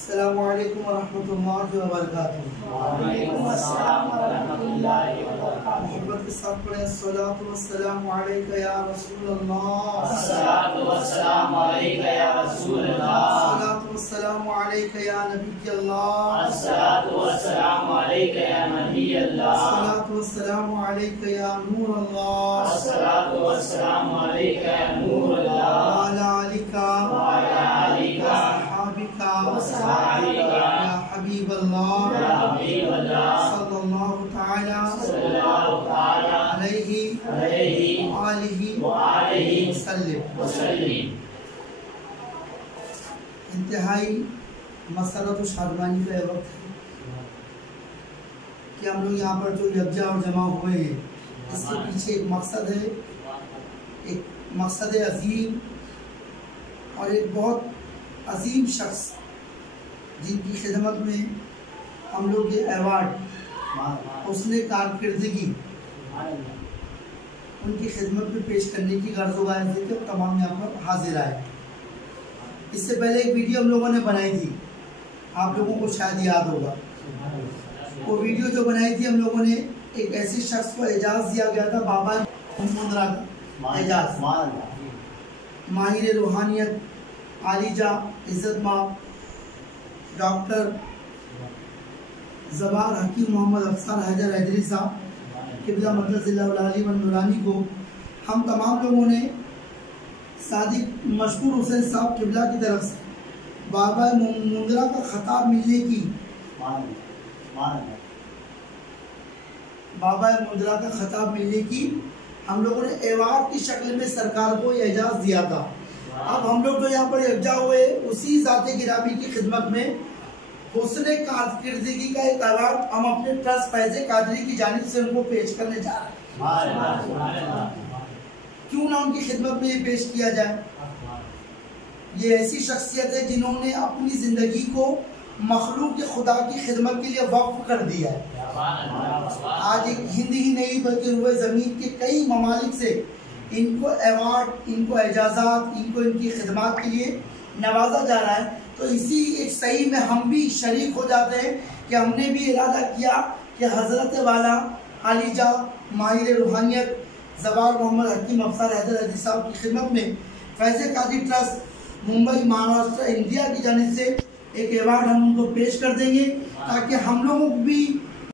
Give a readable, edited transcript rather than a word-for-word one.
अस्सलामु अलैकुम वरहमतुल्लाहि वबरकातुहू। वालेकुम अस्सलाम वरहमतुल्लाहि वबरकातुहू। मोहब्बत के साथ पढ़ें अस्सलातु वस्सलामु अलैका या रसूलल्लाह। अस्सलातु वस्सलामु अलैका या रसूलल्लाह। अस्सलातु वस्सलामु अलैका या नबियल्लाह। अस्सलातु वस्सलामु अलैका या नबियल्लाह। अस्सलातु वस्सलामु अलैका या नूरल्लाह। अस्सलातु वस्सलामु अलैका या नूरल्लाह। व अला आलिका व अला आलिका सहाबिका व सहाबिका या हबीबल्लाह या हबीबल्लाह सल्लल्लाहु तआला सल्लल्लाहु तआला अलैहि अलैहि व आलिहि व आलिहि वसल्लम। वसल्लम। इंतहाई मसरत शादमानी का वक्त है कि हम लोग यहाँ पर जो यकजा और जमा हुए हैं, इसके पीछे एक मकसद है, एक मकसद अजीम और एक बहुत अजीम शख्स जिनकी खिदमत में हम लोग ये अवार्ड उसने कारकिर्दगी उनकी खिदमत में पेश करने की गर्ज़ वायद थे कि तमाम यहाँ पर हाजिर आए। इससे पहले एक वीडियो हम लोगों ने बनाई थी, आप लोगों को शायद याद होगा। वो वीडियो जो बनाई थी हम लोगों ने, एक ऐसे शख्स को एजाज़ दिया गया था, बाबा मुंदरा का एजाज़, माहिर रूहानियत आलिजा इज़्ज़त माब डॉक्टर ज़बार हकीम मोहम्मद अफसर हैदर हैदरी साहब किबला मदरसे नूरानी को हम तमाम लोगों ने सादिक मशकूर हुसैन साहब किबला की तरफ से बाबा मुंदरा का खताब मिलने की हम लोगों ने एवार्ड की शक्ल में सरकार को एजाज़ दिया था। अब हम लोग जो यहाँ पर यकजा हुए उसी ज़ाते गिरामी की खिदमत में हुस्ने कारकिर्दगी का एक अवार्ड हम अपने ट्रस्ट फैज़े कादरी की जानिब से उनको पेश करने जा रहे हैं। क्यों ना उनकी खिदमत में ये पेश किया जाए। ये ऐसी शख्सियत है जिन्होंने अपनी ज़िंदगी को मखलूक खुदा की खिदमत के लिए वक्फ कर दिया है। आज एक हिंद ही नहीं बल्कि रुए ज़मीन के कई ममालिक से इनको अवार्ड, इनको एजाज़ात, इनको इनकी खिदमत के लिए नवाजा जा रहा है। तो इसी एक सही में हम भी शरीक हो जाते हैं कि हमने भी इरादा किया कि हज़रत वाला आलिजा माहिर रूहानियत ज़बार मोहम्मद हकीम अफसर हैदर हैदरी साहब की खिदमत में फैज़े कादरी ट्रस्ट मुंबई महाराष्ट्र इंडिया की जानिब से एक अवार्ड हम उनको पेश कर देंगे ताकि हम लोगों को भी